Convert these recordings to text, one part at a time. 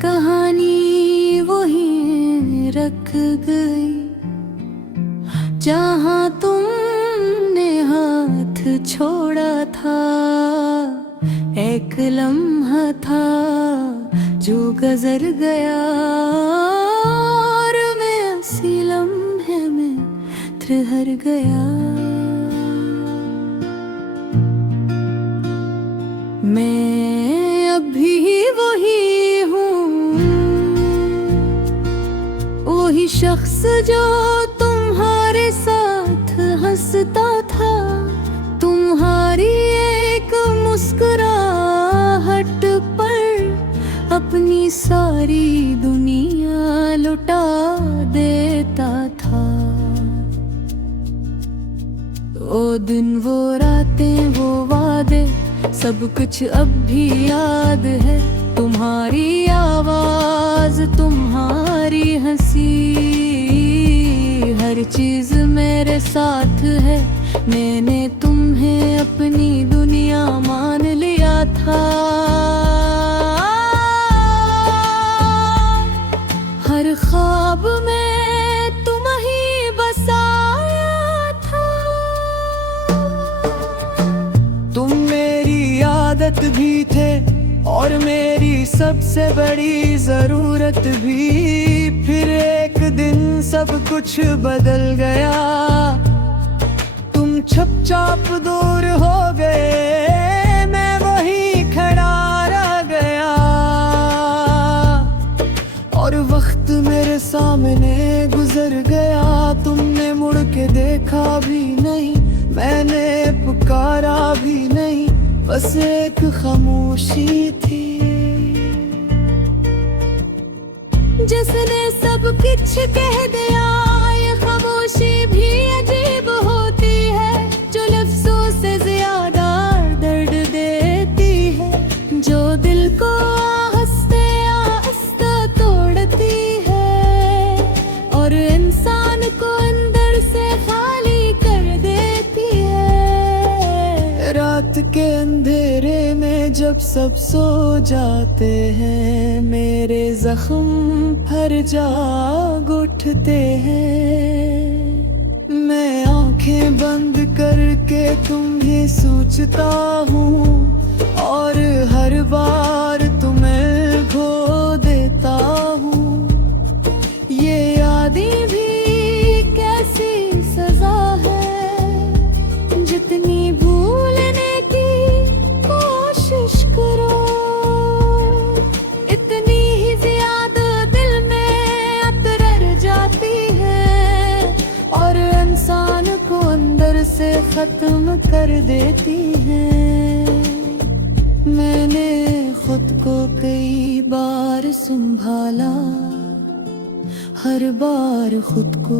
कहानी वही रख गई जहाँ तुमने हाथ छोड़ा था। एक लम्हा था जो गुजर गया और मैं उसी लम्हे में ठहर गया। मैं अभी वही हूँ, वही शख्स जो तुम्हारे साथ हंसता था। तुम्हारी एक मुस्कुराहट पर अपनी सारी दुनिया लुटा देता था। वो दिन, वो रातें, वो वादे, सब कुछ अब भी याद है। तुम्हारी आवाज, तुम्हारी हंसी, हर चीज मेरे साथ है। मैंने तुम्हें अपनी दुनिया मान लिया था। हर ख्वाब में तुम ही बसाया था। तुम मेरी आदत भी थे और मेरी सबसे बड़ी जरूरत भी। फिर एक दिन सब कुछ बदल गया, तुम चुपचाप दूर हो गए, मैं वही खड़ा रह गया। और वक्त मेरे सामने गुजर गया, तुमने मुड़ के देखा भी नहीं, मैंने पुकारा भी नहीं, बस एक खामोशी थी जिसने सब कुछ कह दिया। ये खामोशी भी अजीब होती है, जो लफ्जों से ज्यादा दर्द देती है, जो दिल को आहिस्ते आहिस्ते तोड़ती है और इंसान को अंदर से खाली कर देती है। रात के अंधेरे में जब सब सो जाते हैं, मेरे जख्म भर जाग उठते हैं। मैं आंखें बंद करके तुम्हें सोचता हूँ और हर बार तुम्हें खो देता हूँ। ये यादें भी कैसी सजा है, जितनी भूलने की कोशिश करो इतनी ही ज्यादा दिल में अतरर जाती है और इंसान को अंदर से खत्म कर देती है। मैंने खुद को कई बार संभाला, हर बार खुद को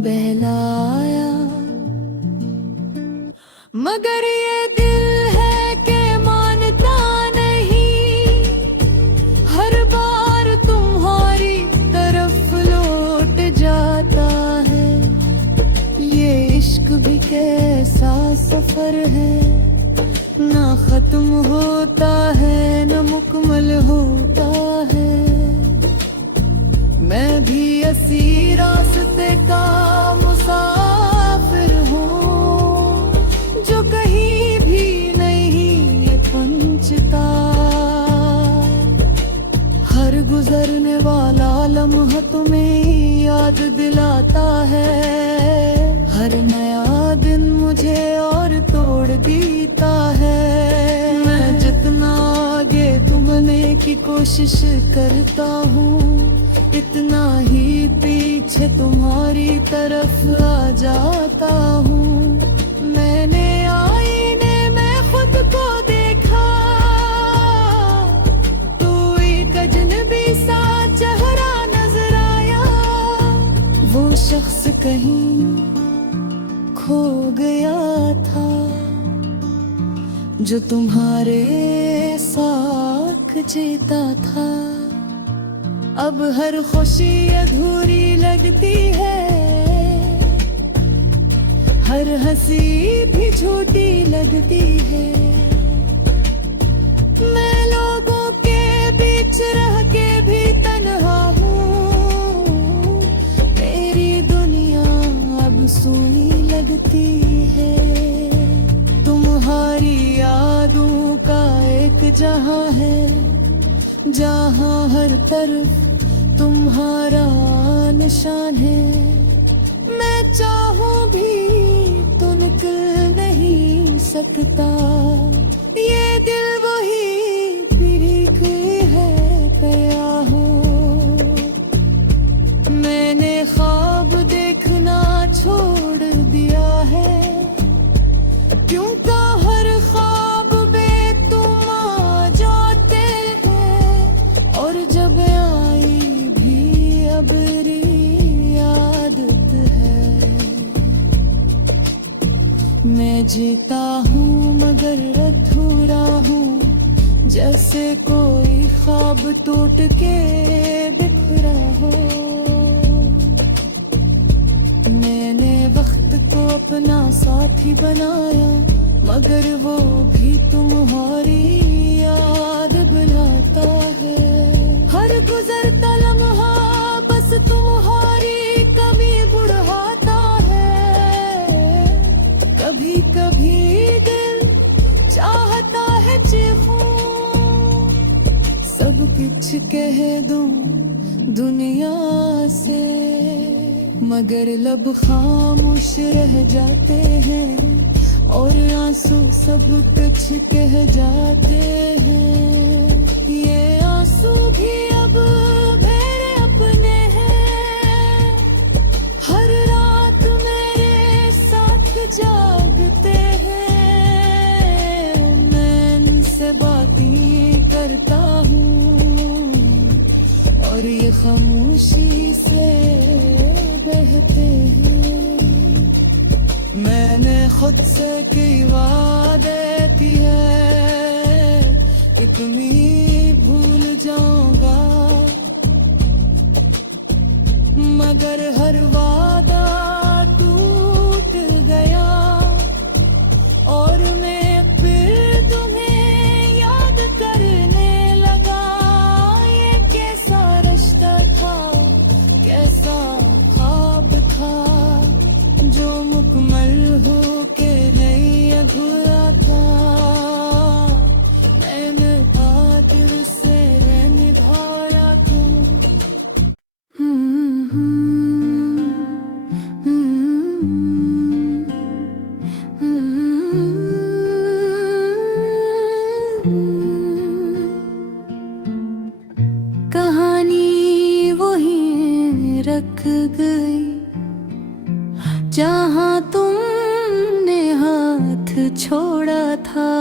बहलाया, मगर ये दिल है कि मानता नहीं, हर बार तुम्हारी तरफ लौट जाता है। ये इश्क भी कैसा सफर है, ना खत्म होता है ना मुकम्मल होता है। मैं भी इसी रास्ते का मुसाफिर हूँ, जो कहीं भी नहीं पहुंचता। हर गुजरने वाला लम्हा तुम्हें याद दिलाता है, हर नया दिन मुझे और तोड़ देता है। मैं जितना आगे तुमने की कोशिश करता हूँ, इतना ही पीछे तुम्हारी तरफ आ जाता हूँ। मैंने आईने में खुद को देखा, तू एक अजनबी सा चेहरा नजर आया। वो शख्स कहीं खो गया था, जो तुम्हारे साथ जीता था। अब हर खुशी अधूरी लगती है, हर हंसी भी झूठी लगती है। मैं लोगों के बीच रह के भी तन्हा हूँ, मेरी दुनिया अब सूनी लगती है। तुम्हारी यादों का एक जहां है, जहां हर तरफ तुम्हारा निशान है। मैं चाहूं भी तो निकल नहीं सकता, ये दिल वही पीढ़ी है गया हो। मैंने ख्वाब देखना छोड़ दिया है, क्योंकि हर ख्वाब बेतुमा जाते हैं, और जब आई भी अब आदत है। मैं जीता हूँ मगर अधूरा हूँ, जैसे कोई ख्वाब टूट के बिखरा हो। मैंने वक्त को अपना साथी बनाया, मगर वो भी तुम्हारी याद बुलाता है। हर गुजरता लम्हा बस तुम्हारी कमी बुढ़ाता है। कभी कभी दिल चाहता है चीखूं, सब कुछ कह दूं दुनिया से, मगर लब खामोश रह जाते हैं, और आंसू सब कुछ कह जाते हैं। ये आंसू भी अब मेरे अपने हैं, हर रात मेरे साथ जागते हैं। मैं इनसे बातें करता हूँ, और ये खामोशी से बहते हैं। मैंने खुद से कई वादे किए कि तुम्हें भूल जाऊंगा, मगर हर वादा टूट गया, और मैं फिर तुम्हें याद करने लगा। ये कैसा रिश्ता था, कैसा ख्वाब था, जो मुकम्मल हो के नहीं अधूरा था। मैंने आदर से निभाया तुम। कहानी वही रख गई, जहाँ तुमने हाथ छोड़ा था।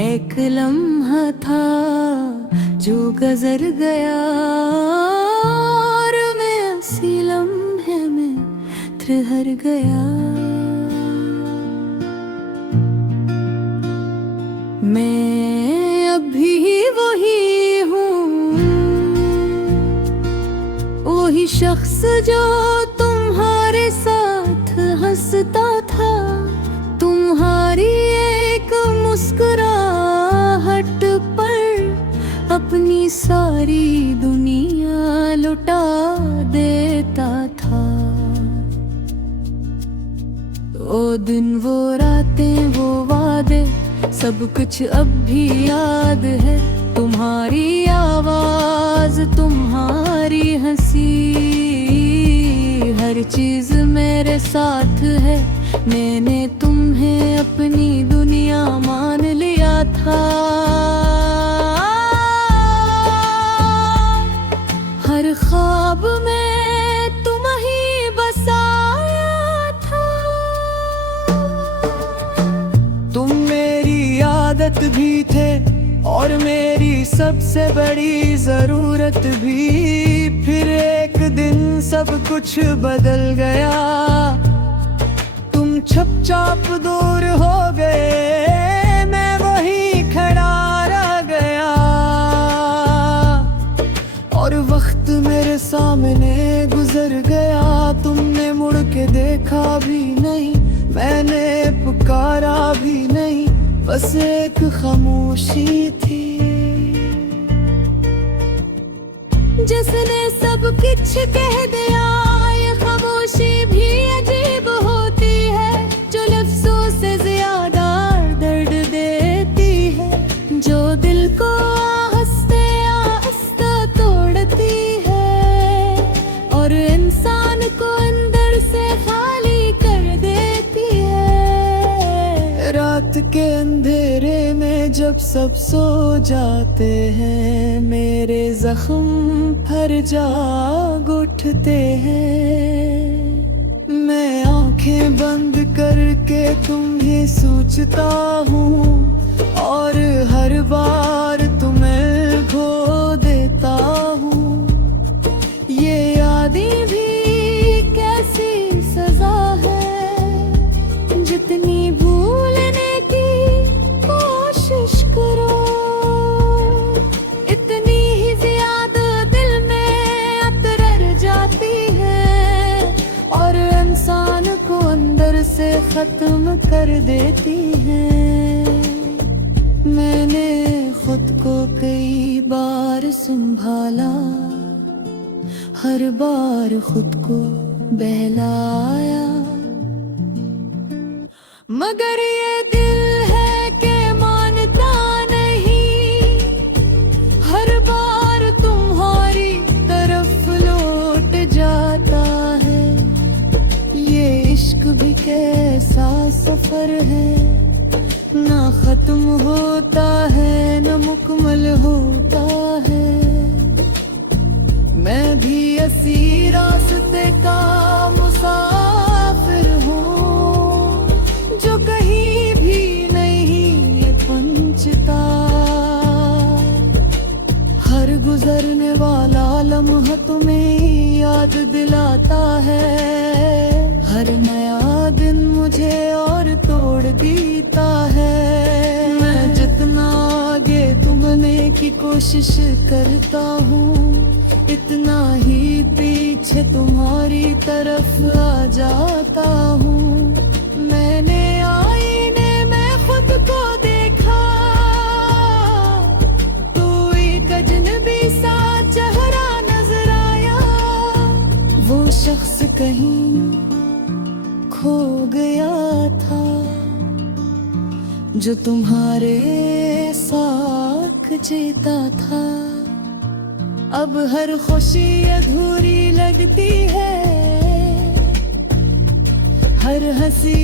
एक लम्हा था जो गुजर गया, और मैं उसी लम्हे में ठहर गया। मैं अभी वही हूँ, वही शख्स जो तुम्हारे साथ हंसता था। तुम्हारी एक मुस्कुराहट पर अपनी सारी दुनिया लुटा देता था। वो दिन, वो रातें, वो वादे, सब कुछ अब भी याद है। तुम्हारी आवाज, तुम्हारी हंसी, हर चीज मेरे साथ है। मैंने तुम्हें अपनी दुनिया मान लिया था। हर ख्वाब में तुम ही बसाया था। तुम मेरी आदत भी थे, और मेरी सबसे बड़ी जरूरत भी। फिर एक दिन सब कुछ बदल गया, तुम चुपचाप दूर हो गए, मैं वहीं खड़ा रह गया। सामने गुजर गया, तुमने मुड़ के देखा भी नहीं, मैंने पुकारा भी नहीं, बस एक खामोशी थी जिसने सब कुछ कह दिया। ये खामोशी भी अजीब होती है, जो लफ्जों से ज्यादा दर्द देती है, जो दिल को आहिस्ते आहिस्ते तोड़ती है और इंसान को अंदर से खाली कर देती है। रात के अंधेरे में जब सब सो जाते हैं, मेरे जख्म भर जाग उठते हैं। मैं आंखें बंद करके तुम्हें सोचता हूँ और हर बार तुम्हें खो देता हूँ। ये यादें भी कैसी सजा है, जितनी भूलने की कोशिश करो इतनी ही ज्यादा दिल में अतरर जाती है और इंसान को अंदर से खत्म कर देती है। मैंने खुद को कई बार संभाला, हर बार खुद को बहलाया, मगर ये दिल है कि मानता नहीं, हर बार तुम्हारी तरफ लौट जाता है। ये इश्क भी कैसा सफर है, ना खत्म होता है ना मुकम्मल होता है। मैं भी इसी रास्ते का मुसाफिर हूँ, जो कहीं भी नहीं पहुंचता। हर गुजरने वाला लम्हा तुम्हें याद दिलाता है, हर नया दिन मुझे और तोड़ देता है। मैं जितना आगे तुमने की कोशिश करता हूँ, इतना ही पीछे तुम्हारी तरफ आ जाता हूँ। मैंने आईने में खुद को देखा, तू एक अजनबी सा चेहरा नजर आया। वो शख्स कहीं खो गया था, जो तुम्हारे साथ जीता था। अब हर खुशी अधूरी लगती है, हर हंसी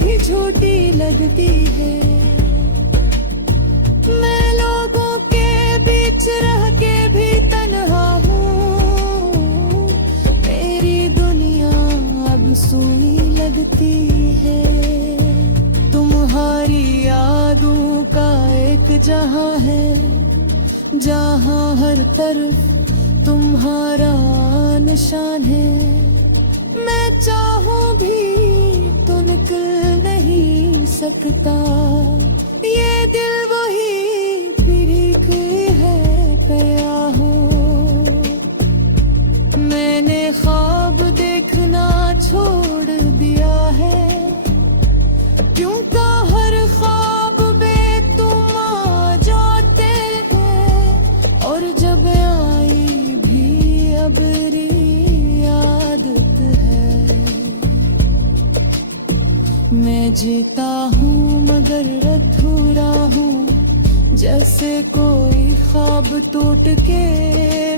भी झूठी लगती है। मैं लोगों के बीच रह के भी तन्हा हूँ, मेरी दुनिया अब सूनी लगती है। तुम्हारी यादों का एक जहां है, जहां हर तरफ तुम्हारा निशान है। मैं चाहूं भी तो निकल नहीं सकता, ये दिल वही पीड़ित है गया हो। मैंने ख्वाब देखना छोड़ दिया है, क्योंकि हर ख्वाब बेतुम आ जाते हैं और जब आई भी अबरी आदत है। मैं जीता हूँ मगर अधूरा हूँ, जैसे कोई ख्वाब टूट के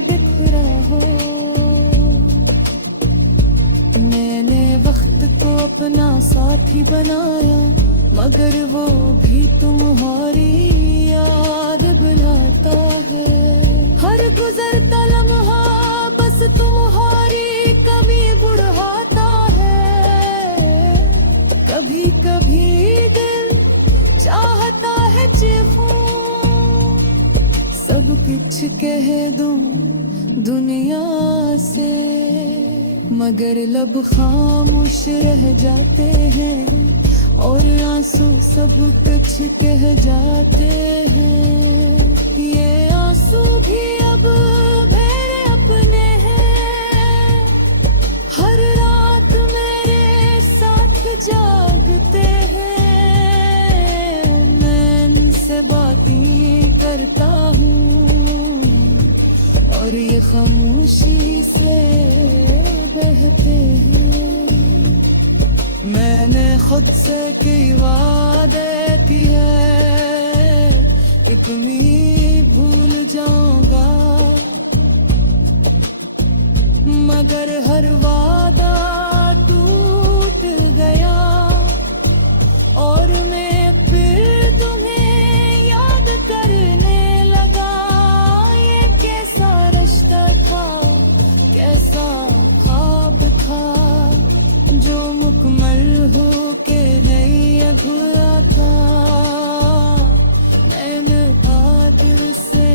बिखरा हो। मैंने वक्त को अपना साथी बनाया, मगर वो भी तुम्हारी याद बुलाता है। हर गुजरता लम्हा बस तुम्हारी कमी बुढ़ाता है। कभी कभी दिल चाहता है चीखूं, सब कुछ कह दूं दुनिया से, मगर लब खामोश रह जाते हैं और आंसू सब कुछ कह जाते हैं। ये आंसू भी अब मेरे अपने हैं, खामोशी से बहते हैं। मैंने खुद से कई वादे किए कि तुम्हें भूल जाऊंगा, मगर हर वादा टूट गया और मैं फिर तुम्हें याद करने लगा। ये कैसा रिश्ता था, कैसा ख्वाब था, जो मुकम्मल हो के नहीं अधूरा था। मैंने आदर से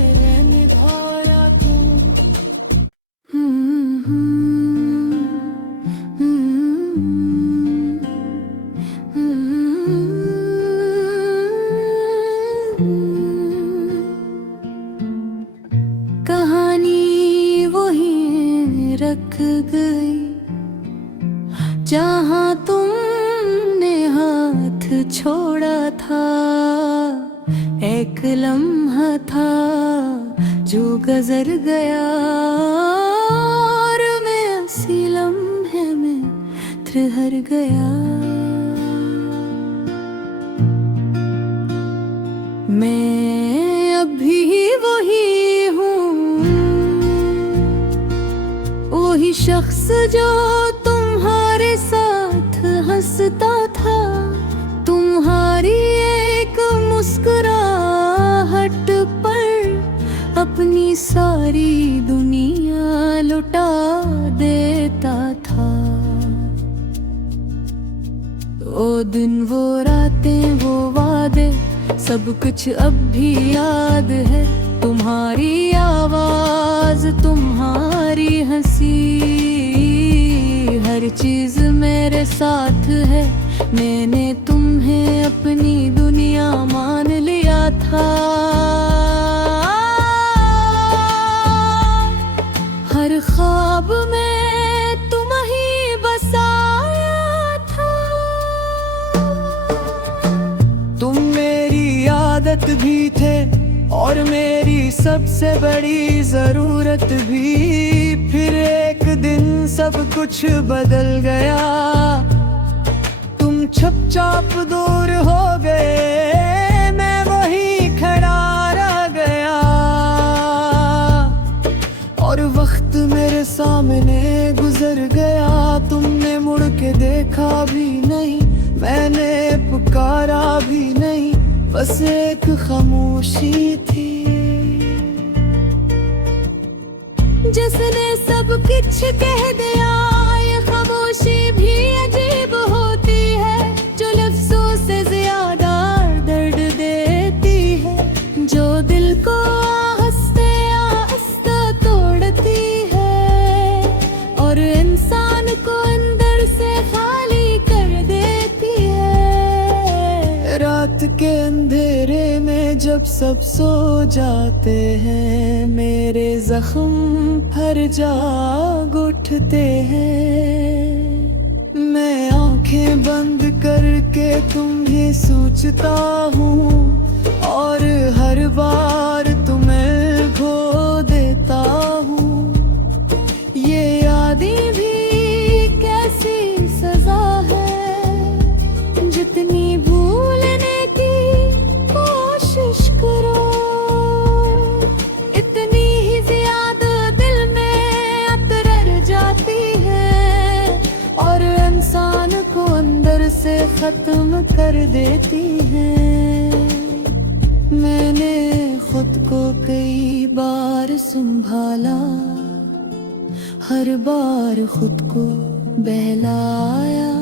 निभाया था। कहानी वही रख गई जहाँ तुमने हाथ छोड़ा था। एक लम्हा था जो गुजर गया और मैं उसी लम्हे में ठहर गया। मैं अभी वही हूँ, वही शख्स जो तुम्हारे साथ हंसता था। तुम्हारी एक मुस्कुराहट पर अपनी सारी दुनिया लुटा देता था। वो दिन, वो रातें, वो वादे, सब कुछ अब भी याद है। तुम्हारी आवाज, तुम्हारी हंसी, हर चीज मेरे साथ है। मैंने तुम्हें अपनी दुनिया मान लिया था। हर ख्वाब में तुम ही बसाया था। तुम मेरी आदत भी थे और मेरी सबसे बड़ी जरूरत भी। फिर एक दिन सब कुछ बदल गया, तुम चुपचाप दूर हो गए, मैं वही खड़ा रह गया। और वक्त मेरे सामने गुजर गया, तुमने मुड़ के देखा भी नहीं, मैंने पुकारा भी नहीं, बस एक खामोशी थी जिसने सब कुछ कह दिया। ये खामोशी भी अजीब होती है, जो लफ्जों से ज्यादा दर्द देती है, जो दिल को हंसते आहिस्ता तोड़ती है और इंसान को अंदर से खाली कर देती है। रात के अंधेरे में जब सब सो जाते हैं, मेरे जख्म हर जाग उठते हैं। मैं आंखें बंद करके तुम्हें सोचता हूँ और हर बार तुम्हें खो देता हूँ। ये यादें भी कैसी सजा है, जितनी भूलने की कोशिश करो इतनी ही ज्यादा दिल में अतरर जाती है और इंसान को अंदर से खत्म कर देती है। मैंने खुद को कई बार संभाला, हर बार खुद को बहलाया,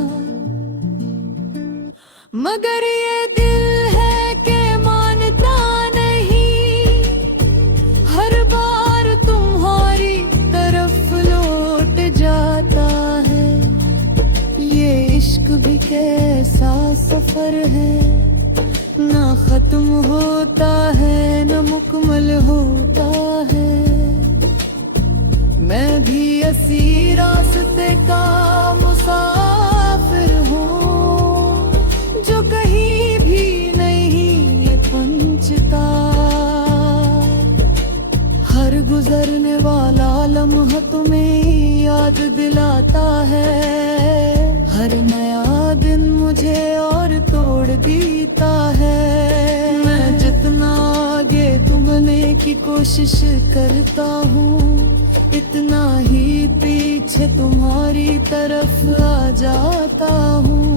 मगर ये दिल है कि मानता नहीं, हर बार तुम्हारी तरफ लौट जाता है। ये इश्क भी कैसा सफर है, ना खत्म होता है ना मुकम्मल होता है। मैं भी इसी रास्ते का मुसाफिर हूँ, जो कहीं भी नहीं पहुँचता। हर गुजरने वाला लम्हा याद दिलाता है। हर नया दिन मुझे और तोड़ देता है। मैं जितना आगे तुमने की कोशिश करता हूँ, इतना ही पीछे तुम्हारी तरफ आ जाता हूँ।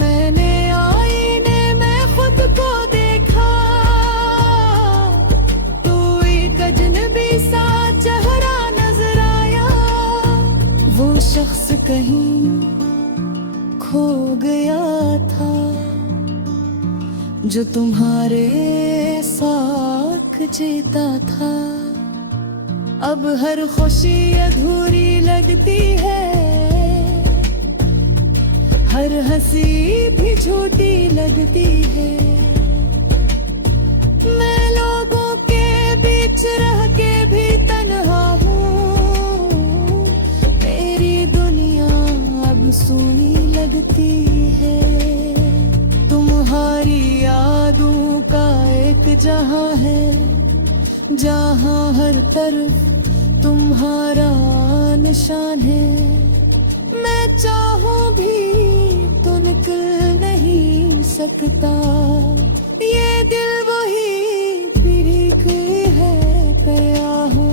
मैंने आईने में खुद को देखा, तू एक अजनबी सा चेहरा नजर आया। वो शख्स कहीं खो गया था, जो तुम्हारे साथ जीता था। अब हर खुशी अधूरी लगती है, हर हंसी भी झूठी लगती है। मैं लोगों के बीच रह के भी तन्हा हूँ, मेरी दुनिया अब सूनी लगती है। तुम्हारी यादों का एक जहां है, जहां हर तरफ तुम्हारा निशान है। मैं चाहूं भी तो निकल नहीं सकता, ये दिल वही पीढ़ी है गया हो।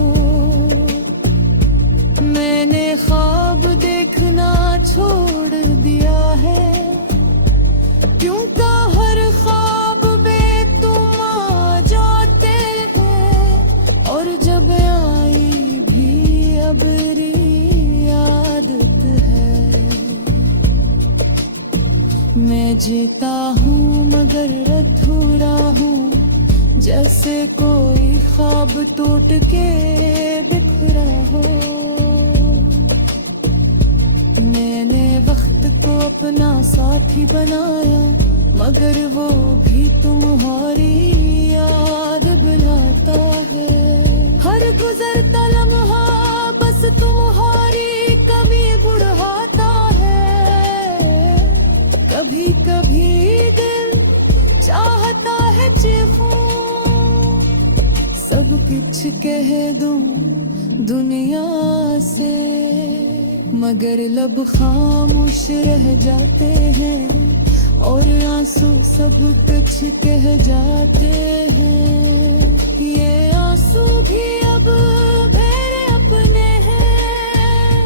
मैंने ख्वाब देखना छोड़ दिया है, क्योंकि हर ख्वाब बेतुम आ जाते हैं। और जब आई भी अबरी आदत है। मैं जीता हूँ मगर अधूरा हूँ, जैसे कोई ख्वाब टूट के बिखरा हो। मैंने वक्त को अपना साथी बनाया, मगर वो भी तुम्हारी याद बुलाता है। हर गुजरता लम्हा बस तुम्हारी कमी बुढ़ाता है। कभी कभी दिल चाहता है चीखूं, सब कुछ कह दूं दुनिया से, मगर लब खामोश रह जाते हैं। और आंसू सब कुछ कह जाते हैं। ये आंसू भी अब मेरे अपने हैं,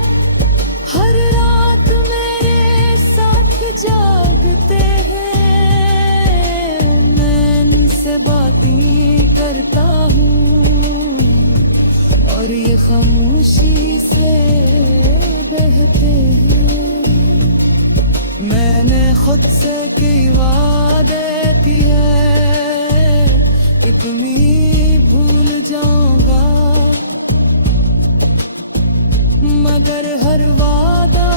हर रात मेरे साथ जागते हैं। मैं इनसे बातें करता हूँ और ये खामोशी से बहते हैं। मैंने खुद से कई वादे किए, इतनी भूल जाऊंगा, मगर हर वादा